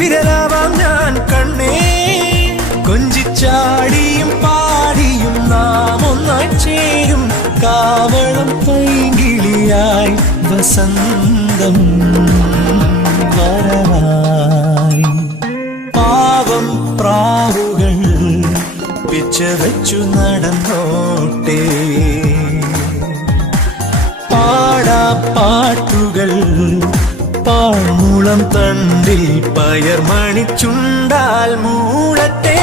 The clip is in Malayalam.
വിരലാവാം ഞാൻ കണ്ണേ. കൊഞ്ചിച്ചാടിയും പാടിയും നാം ഒന്നായി ചേരും കാവളം പൈങ്കിളിയായി വസന്തം വരവായി. പാവം പ്രാവുകൾ പിച്ചവച്ചു നടന്നോട്ടെ, പാടാ പാട്ടുകൾ പാഴ്മുളം തണ്ടിൽ പയർമണിച്ചുണ്ടാൽ മൂളത്തെ.